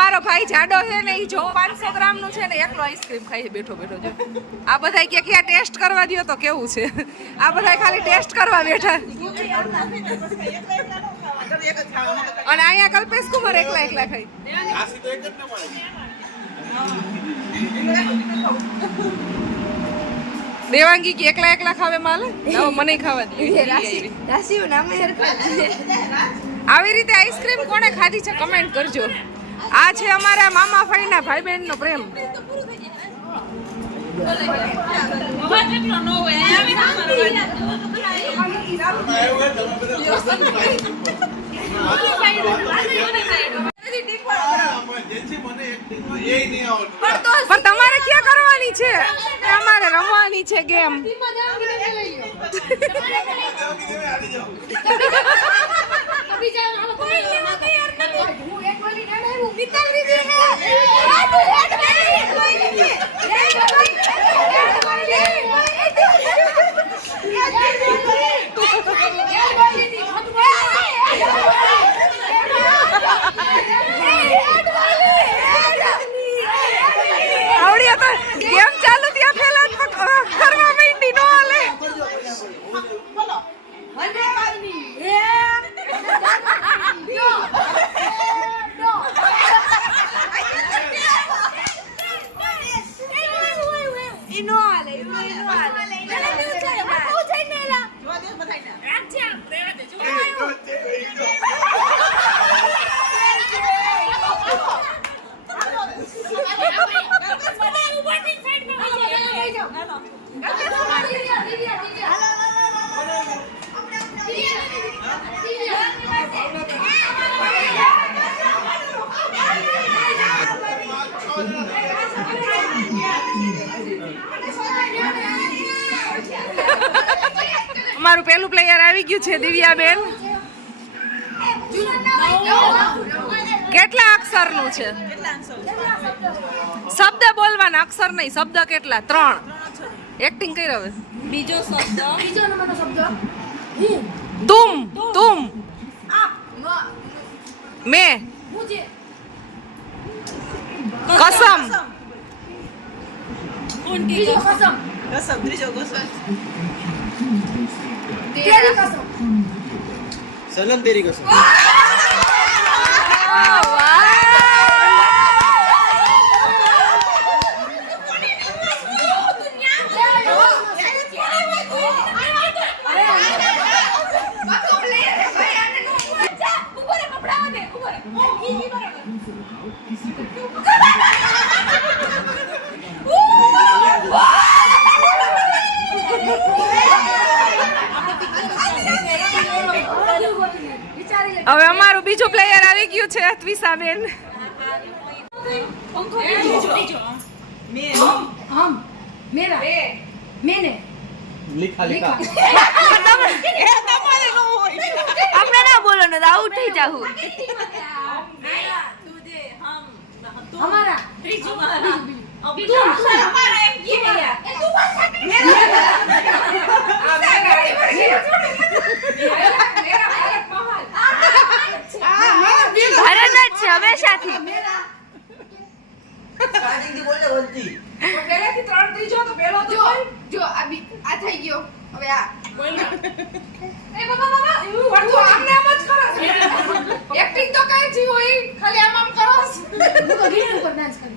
અમારો ભાઈ જાડો છે ને ઈ જો 500 ગ્રામ નું છે ને એકલો આઈસ્ક્રીમ ખાઈ બેઠો બેઠો જો આ બધા કે ક્યાં ટેસ્ટ કરવા દયો તો કેવું છે આ બધા ખાલી ટેસ્ટ કરવા બેઠા અને અહીંયા કલ્પેશ કુમાર એકલા એકલા ખાઈ આસી તો એક જ ન મળે દેવાંગી કે એકલા એકલા ખાવે માલે લાવો મને ખાવા દે રાશિ નામે આવી રીતે આઈસ્ક્રીમ કોણે ખાધી છે કમેન્ટ કરજો આ છે અમારા મામા ફાઈના ભાઈ બહેન નો પ્રેમ પણ તમારે ક્યાં કરવાની છે અમારે રમવાની છે ગેમ ગેમ ચાલુ ત્યાં પેલા કરવા માંડી નો હાલે અમારું પેલું પ્લેયર આવી ગયું છે દિવ્યાબેન કેટલા અક્ષરનું છે શબ્દ બોલવાના અક્ષર નહીં શબ્દ કેટલા 3 એક્ટિંગ કરી હવે બીજો શબ્દ બીજો નંબરનો શબ્દ તુમ તુમ मैं मुझे कसम कौन की कसम कसम त्रिजो कसम तेरी कसम सनम तेरी कसम હવે અમારું બીજું પ્લેયર આવી ગયું છે ત્વિષાબેન मेरा मैंने लिखा लिखा આપણે ના બોલો ને આઉટ થઈ જાવું हमारा ભારત છે હંમેશાથી પહેલેથી 3 ત્રીજો તો પહેલો તો જો આ થઈ ગયો હવે આ બોલ એ બાબા પણ તું આમને આમ જ કરો એક્ટિંગ તો કઈ જી હોય ખાલી આમ આમ કરો હું તો ગીત ઉપર ડાન્સ કરું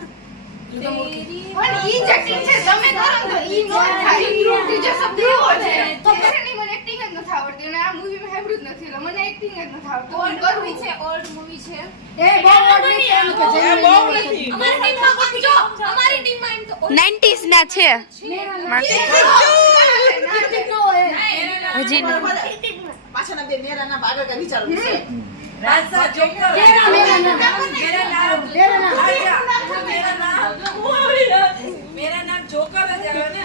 પણ ઈ જ એક્ટિંગ છે તમે કરો તો ઈ નો થાય ત્રીજો શબ્દ એવો છે તો મને એક્ટિંગ જ નથી આવડતી અને આ મૂવીમાં સાંભળ્યું જ નથી એટલે મને એક્ટિંગ જ નથી આવડતું ઓલ્ડ કરવી છે ઓલ્ડ મૂવી છે એ બહુ ઓલ્ડ નથી એમ કે અમારી ટીમમાં જો અમારી ટીમમાં એમ તો 90s ના છે હજી પાછળના બે મેરા નામ આગળ કા વિચારો છે બાદશાહ જોકર મેરા નામ જોકર જ આવ્યો ને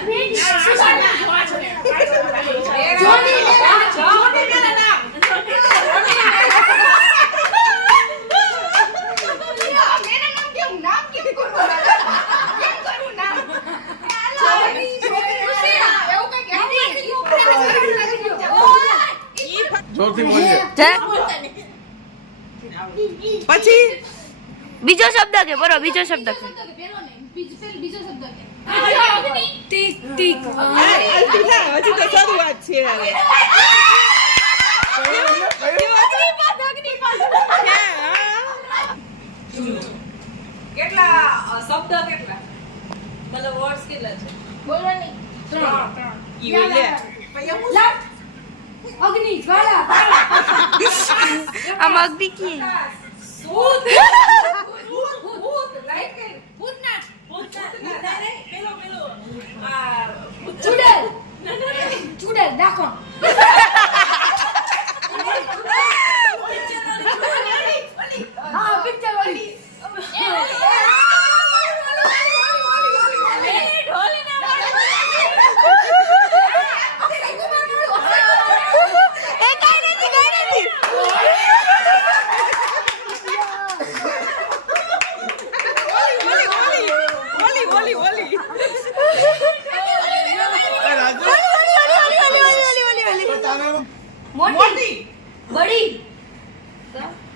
જોની મેરા નામ કેમ નામ કેમ કરું નામ जोरથી બોલજે પછી બીજો શબ્દ કે બરો બીજો શબ્દ કે પેલો નહીં બીજો શબ્દ કે ટીક ટીક હજી તો શરૂઆત છે હવે. કેટલા શબ્દ કેટલા મતલબ વર્ડ્સ કેટલા છે બોલવાની 3 ઈ લે. લાટ અગ્નિ જ્વાળા આ મગદી કી ભૂત ભૂત લાઈક ભૂતનાથ પેલો આ ચુડેલ દાખો હા પિક્ચર વાળી મોટી બડી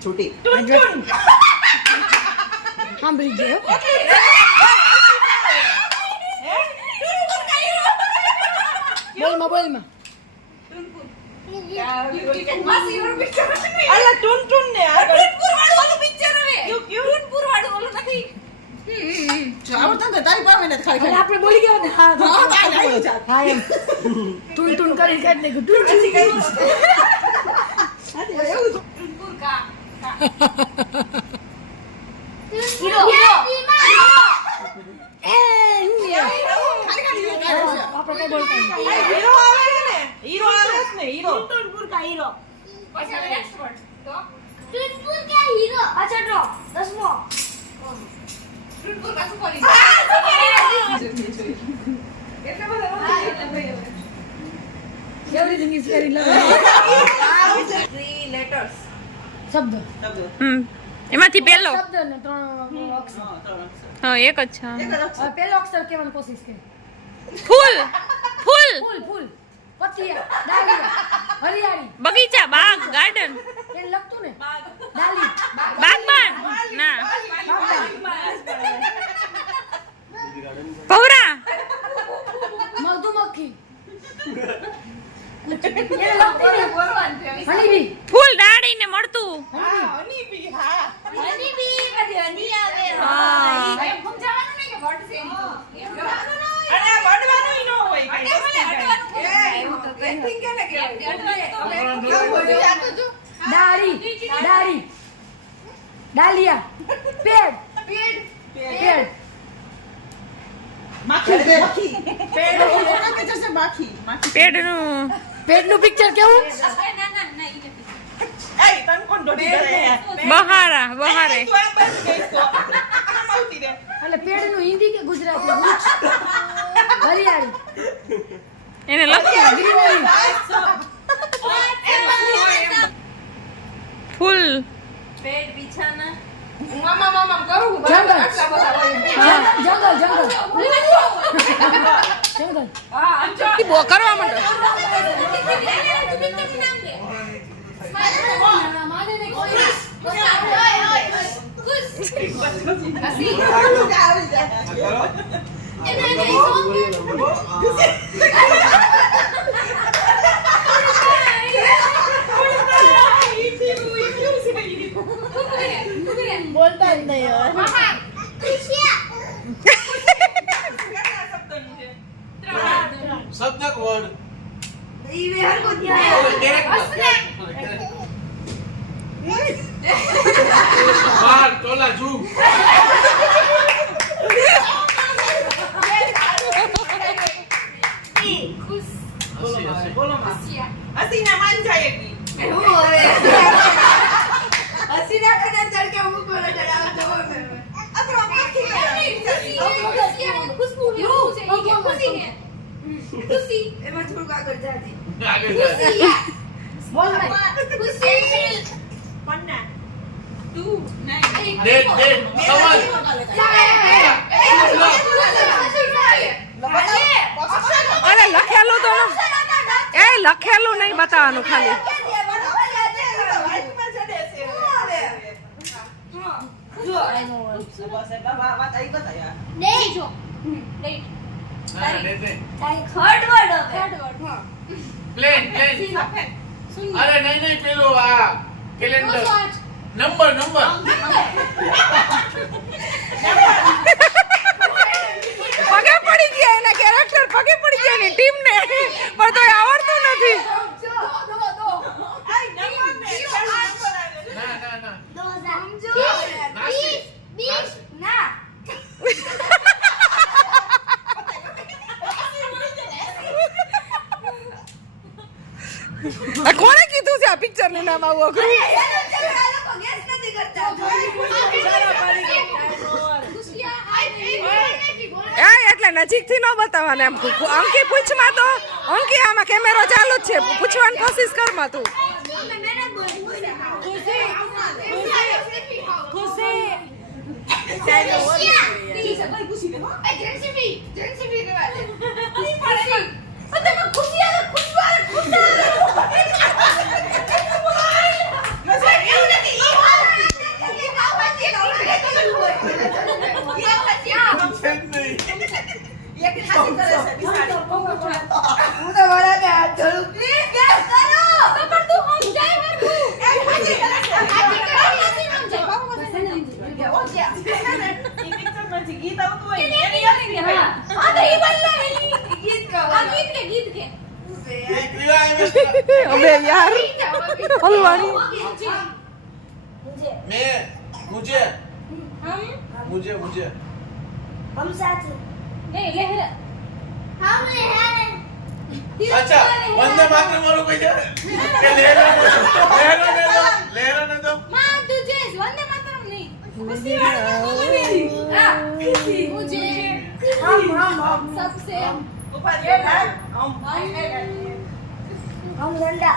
છૂટી સાંભળી ગયો બોલમાં અલા ટુન ને આગળ આવડતું ને તારી પાસે ને ખાલી ખાલી. આપણે બોલી ગયા ને હા હા, તારી આવી જા. હા એમ ટૂન કરી કાઢ નાખ્યું ટૂન હીરો ખાલી ખાલી ગાય છે. આપણે કઈ બોલતા નહીં. હીરો આવે છે ને હીરો આવે છે ને હીરો. અચ્છા draw 10મો Everything is very low. 3 letters શબ્દ એમાંથી પહેલો શબ્દ ને 3 અક્ષર હા, ત્રણ અક્ષર. હા એક જ છે એક જ અક્ષર. હવે પહેલો અક્ષર કહેવાની કોશિશ કરી ફૂલ ફૂલ ફૂલ પતિયા ડાલિયા હરિયાળી બગીચા બાગ ગાર્ડન એને લગતું ને ડાલી બાગબાન ના બાગડા ભવરા મધુમક્ખી એને લગતું ને હનીબી ફૂલ ડાળીને મળતું હા, હનીબી, હા. એમ સમજાવવાનું નહીં કે વર્ડ છે એમ અને આ વડવાનું ય ન હોય કાંઈ. ડાળી ડાલિયા પેડ પેડ માખી. પેડ ઓલા કે જશે માખી. પેડનું પેડનું પિક્ચર કેવું એય, તને કોણ દોઢી કરે? બહારા બહારે તું આ બસ ગઈ તો. આમ આવતી રહે. એટલે પેડનું હિન્દી કે ગુજરાતી વૃક્ષ હરિયાળી એને લખ્યું ગ્રીનરી ફૂલ મામા કરું જંગલ. આટલા બધા હોય. જંગલ જંગલ કરવા માંડો આવી જાય. બોલતા જ નહીં હવે. શબ્દક વર્ડ બાર તોલા જુ બોલો માં. હસીના માન જાય એકદી. અથવા માખી આગળ જાય પન્ના. ડેટ સમાજ અરે લખેલું તો એ લખેલું નહીં બતાવવાનું ખાલી બસ એટલા વાત આવી બતાયા ના નહીં પ્લેન અરે નહીં પેલું આ કેલેન્ડર નંબર પગે પડી ગયા એના કેરેક્ટર પગે પડી ગયા એની ટીમ ને પણ તો આવડતું નથી ના આ કોણે કીધું છે આ પિક્ચર નું નામ આવું અઘરું એટલે નજીક થી ન બતાવવાને એમ અંકી પૂછમાં તો અંકી આમાં કેમેરો ચાલુ જ છે પૂછવાની કોશિશ કરમાં તું ગીત આવતું હોય અબે યાર હલવાણી मुझे हम साथ अच्छा वंदे मातरम वालों को क्या लहरा न दो सबसे ઉપર એ લાગ हम लंडा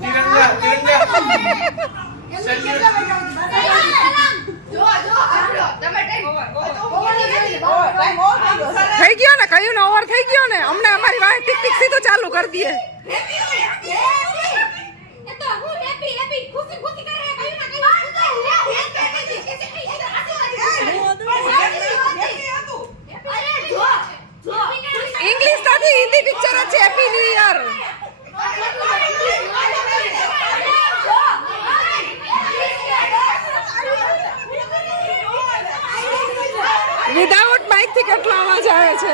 तिरंगा થઈ ગયો ને કયું ને ઓવર થઈ ગયો ને અમને અમારી વાય ટીક ટીક સીધું ચાલુ કરી દઈએ ઇંગ્લિશ નથી હિન્દી પિક્ચર છે happy new year without mike થી કેટલો અવાજ આવે છે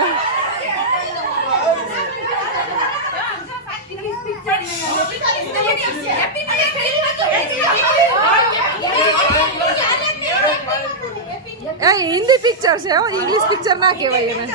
એ હિન્દી પિક્ચર છે હો ઇંગ્લિશ પિક્ચર ના કહેવાય એને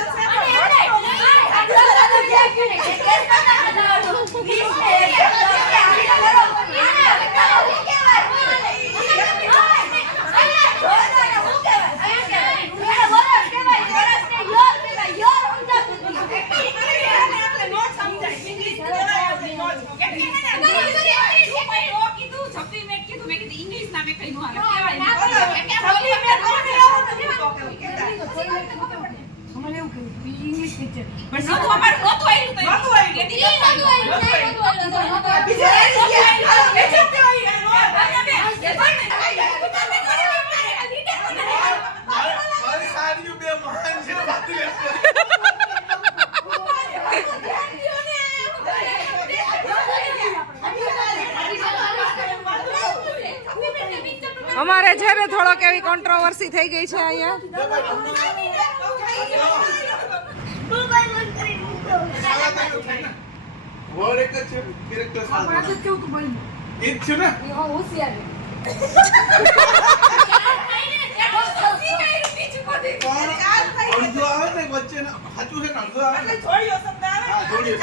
અમારે છે ને થોડોક એવી કોન્ટ્રોવર્સી થઈ ગઈ છે અહીંયા और एक अच्छे कैरेक्टर साथ एक છે ને और जो આવે ને વચ્ચે ને સાચું છે ને અડધો આવે ને છોડીઓ શબ્દ આવે હા જોડીએ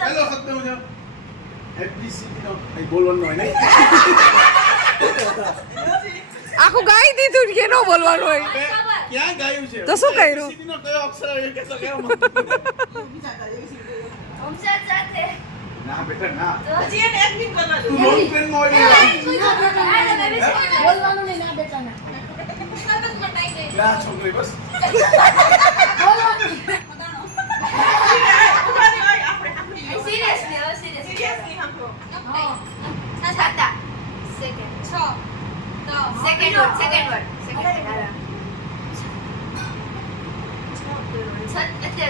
હેલો શબ્દ મુજબ એબીસીડી નો કઈ બોલવાનું હોય નહીં આખું ગાઈ દીધું કે ન બોલવાનું હોય ક્યાં ગાયું છે તો શું કર્યું? એબીસીડી નો કયો અક્ષર આવે કે તો કેમ हम साथ साथ है ના બેટા ના હજી એને એક્ટિંગ કરવા દો તું લોંગ ટ્રેન માં હોય बोलવાનું नहीं ना बेटा ना ક્યાં છોકરી બસ ઉભા રહો, આપણે सीरियस છાતા સેકન્ડ સેકન્ડ વર્ડ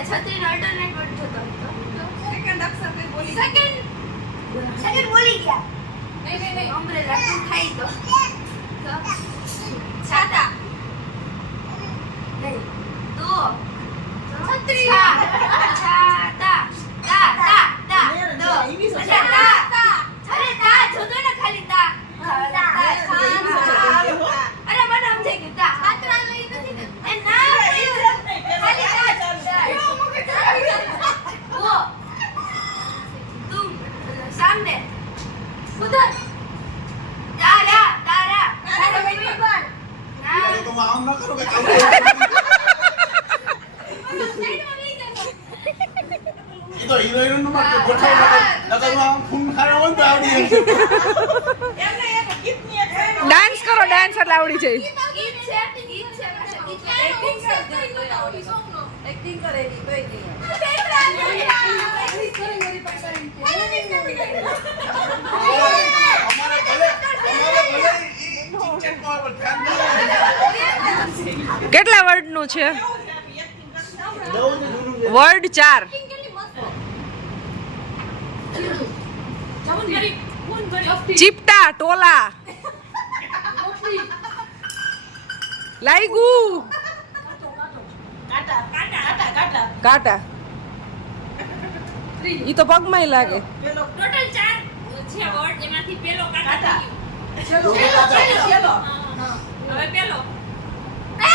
છત્રીનો અલ્ટરનેટ વર્ડ થતો સેકન્ડ અક્ષર કઈ બોલી સેકન્ડ બોલી ગયા નહીં અમ્બ્રેલા તું ખાઈ તો છાતા નહીં તો છત્રી છાતા તા તા તા તો અચ્છા તા અરે તા જોતો ને ખાલી તા અરે મને સમજાઈ ગયું તા છાત્રા લઈ નથી ને એ ના ખાલી તા તુમ સામને ઉધર તારા તારા તારા બેટી પર ના તો આમ ન કરો કે એ તો હિરોઈન નું માં ગોઠવ નકર આમ ખૂન ખાવા હોય તો આવડી જશે. એમને એક ગીતની એક ફ્રેન્ડ ડાન્સ કરો ડાન્સ એટલે આવડી જાય ગીત છે એક્ટિંગ કરેલી કઈ નહીં અમારે ભલે ઈ ચીચે પર ધ્યાન દો. કેટલા વર્ડ નું છે વર્ડ 4 ચીપટા ટોલા લાઈગુ કાટા ઈ તો પગમાંય લાગે પેલો ટોટલ 4 છે વર્ડ એમાંથી પેલો કાટા ચલો હવે પેલો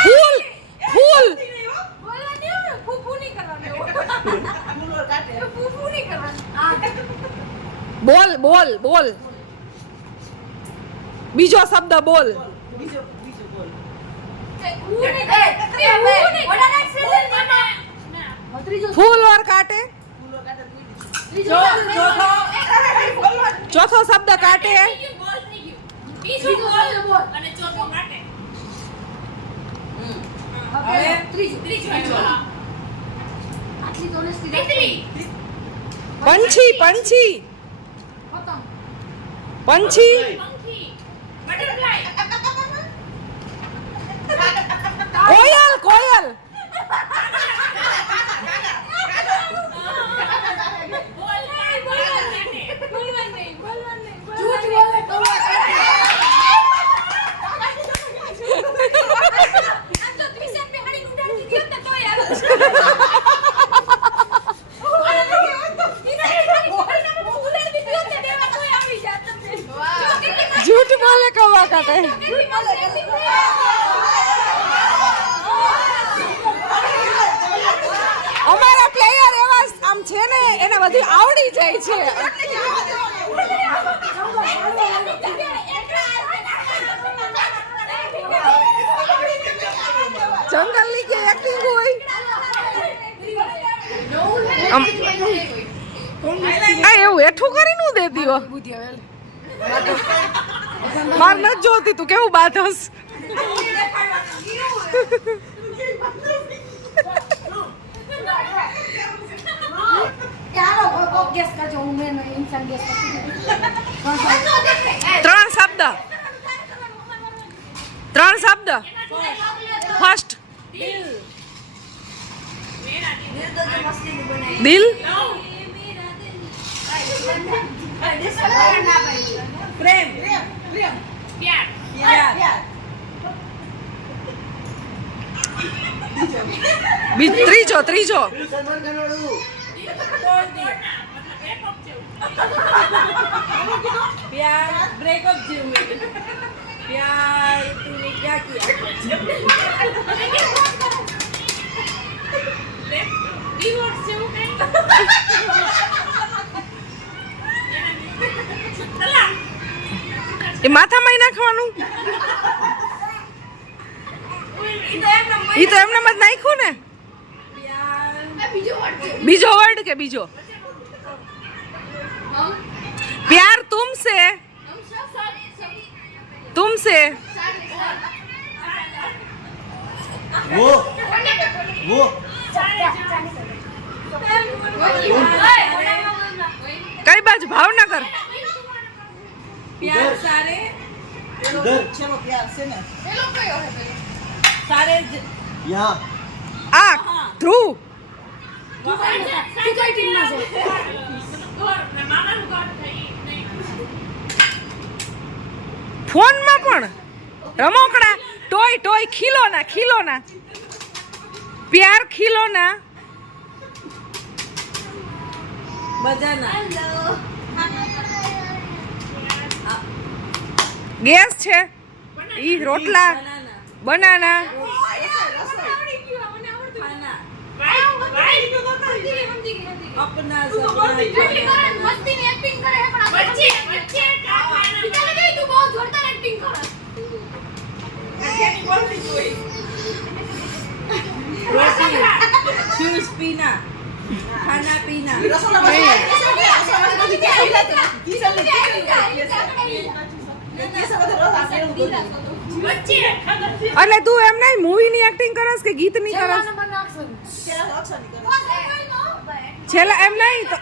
ફૂલ ફૂલ ફૂલો કાટે બોલ બોલ બોલ બીજો શબ્દ બોલ બીજો બોલ ફૂલ ઓર કાટે ફૂલો કાટે ચોથો શબ્દ કાટે બોલ થઈ ગયું બીજું બોલ અને ચોથું કાટે હવે ત્રીજો આટલી તો નથી તિતલી પંછી પંછી પંછી પંખી બટરફ્લાય કોયલ કોયલ જૂઠ બોલે તો झूठ बोले कौवा काटे અમારા પ્લેયર એવા આમ છે ને એને બધું આવડી જાય છે જંગલ ની કે એક્ટિંગ હોય આ એવું હેઠું કરી નું દેતી હો માર નથી જોતી તું કેવું બાધસ ચાલો ગેસ કરજો હું મેં ઇન્સાન ગેસ કરતી 3 શબ્દ ફર્સ્ટ દિલ પ્રેમ પ્યાર ત્રીજો प्यार ब्रेकअप જેવું प्यार तूने क्या किया ડિવોર્સ જેવું કઈ એ માથામાં નાખવાનું ઈ તો એમને મત નાખ્યું ને બીજો વર્ડ કે બીજો प्यार तुमसे वो કઈ બાજુ ભાવનગર प्यार सारे इधर चलो प्यार से ना પેલો કયો હે પેલો? सारे यहाँ આ ધ્રુવ તું કઈ ટીમમાં છે? મામાનું ઘર થઈ નહીં. ફોનમાં પણ રમકડા ટોય ખીલોના પ્યાર ખીલોના बजाना ગેસ છે ઈ રોટલા બનાના खाना વાઈ अपना કેટલી કરે ને મસ્તીની એક્ટિંગ કરે હે પણ આપણે વચ્ચે કાપવાના. બીજાને કહી તું બહુ જોરદાર એક્ટિંગ કરે. रोटी जूस पीना खाना पीना વચ્ચે એટલે તું એમ નહીં મૂવીની એક્ટિંગ કરસ કે ગીતની કરસ છેલ્લા નંબરનો અક્ષર. છેલ્લા એમ નહીં તો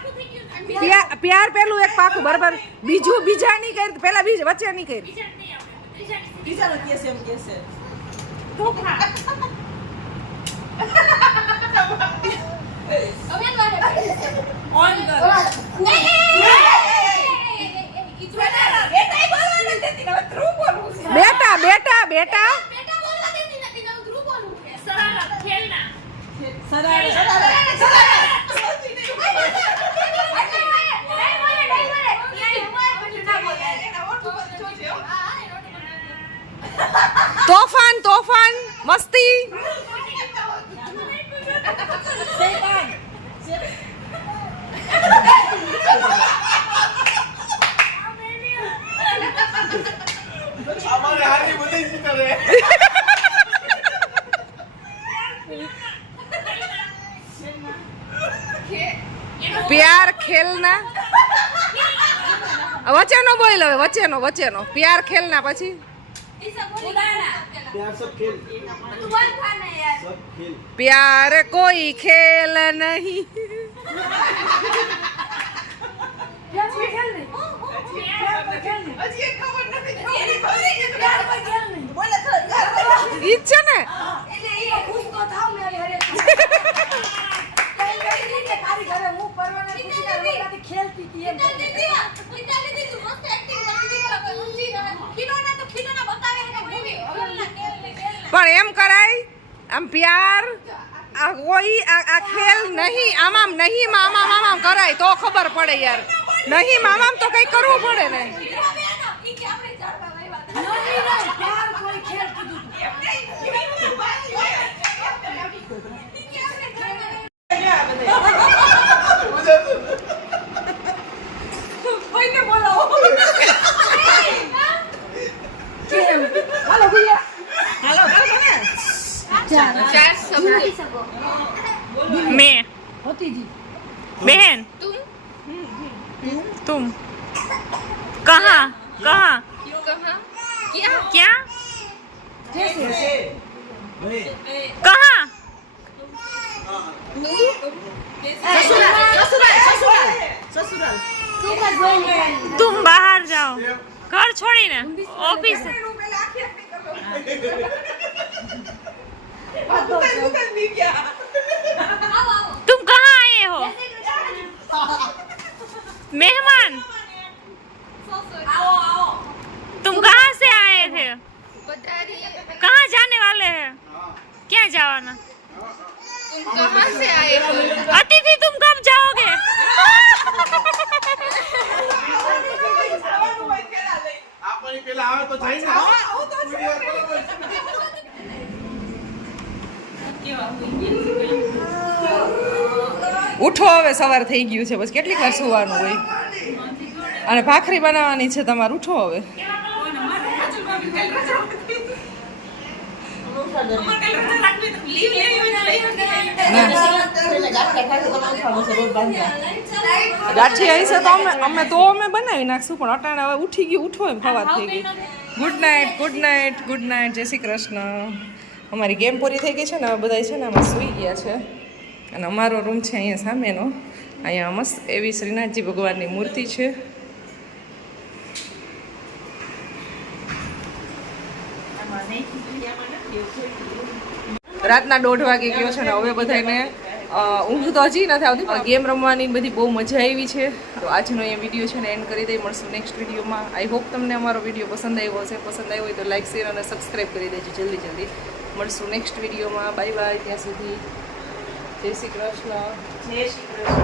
પ્યાર પેલું એક પાકું બરાબર બીજા નહીં કરી પેલા વચ્ચે નહીં કરી બીજા નો કેસ એમ કેસે ધોખા ઓન કર બેટા સરારા ખેલના તોફાન મસ્તી हमारे हाथ में बदल चुका है પ્યાર ખેલના વચ્ચેનો બોલ હવે વચ્ચેનો પ્યાર ખેલના પછી प्यार सब खेल सब खेल प्यार कोई खेल नहीं પ્યાર કોઈ ખેલ નહીં. પ્યાર કોઈ ખેલ નહીં. પ્યાર કોઈ ખેલ નહીં. ઈ જ છે ને તો ખુશ તો થાવ ને હવે હરેક. કઈ રીતે તારી ઘરે હું પરવાના ખુશીના રોટલાથી ખેલતી હતી એમ. પણ એમ કરાય આમ પ્યાર આ કોઈ આ ખેલ નહીં આમામ નહીં મામામ કરાય તો ખબર પડે યાર નહીં મામામ તો કઈ કરવું પડે ને નહીં, પ્યાર કોઈ ખેલ કીધું તું. કેમ? હાલો ભૈયા. ચાર શબ્દ મેં ભતીજી. બહેન तुम कहाँ કહા ક્યાં क्या कैसे भाई कहाँ ससुराल તું કાંઈ જોઈ નહીં. तुम बाहर जाओ घर छोड़ीને ऑफिस तुम कहाँ आए हो मेहमान तुम कहाँ से आए थे कहाँ जाने वाले हैं क्या जाना तुम कहाँ से आए हो अतिथि तुम कब जाओगे આપણે પેલા આવે તો થાય ઉઠો હવે સવાર થઈ ગયું છે બસ કેટલીક વાર સુવાનું હોય અને ભાખરી બનાવવાની છે તમારે ઉઠો હવે ગાંઠી આવી છે તો અમે બનાવી નાખશું પણ અટાણે હવે ઉઠી ગયું ઉઠો એમ ખવાર થઈ ગઈ ગુડ નાઇટ જય શ્રી કૃષ્ણ અમારી ગેમ પૂરી થઈ ગઈ છે ને હવે બધા છે ને અમે સૂઈ ગયા છે અને અમારો રૂમ છે અહીંયા સામેનો અહીંયા મસ્ત એવી શ્રીનાથજી ભગવાનની મૂર્તિ છે આમાં નહીં ખીચડીયામાં નથી એવું જોઈ રાતના 1:30 વાગે ગયો છે ને હવે બધાને ઊંઘ તો હજી નથી આવતી પણ ગેમ રમવાની બધી બહુ મજા આવી છે. તો આજનો એ વિડીયો છે ને એન્ડ કરી દઈ. મળશું નેક્સ્ટ વિડીયોમાં. આઈ હોપ તમને અમારો વિડીયો પસંદ આવ્યો હશે. પસંદ આવ્યો હોય તો લાઈક શેર અને સબસ્ક્રાઈબ કરી દેજો જલ્દી. મળશું નેક્સ્ટ વિડીયોમાં. Bye bye. ત્યાં સુધી જય શ્રી કૃષ્ણ. જય શ્રી કૃષ્ણ.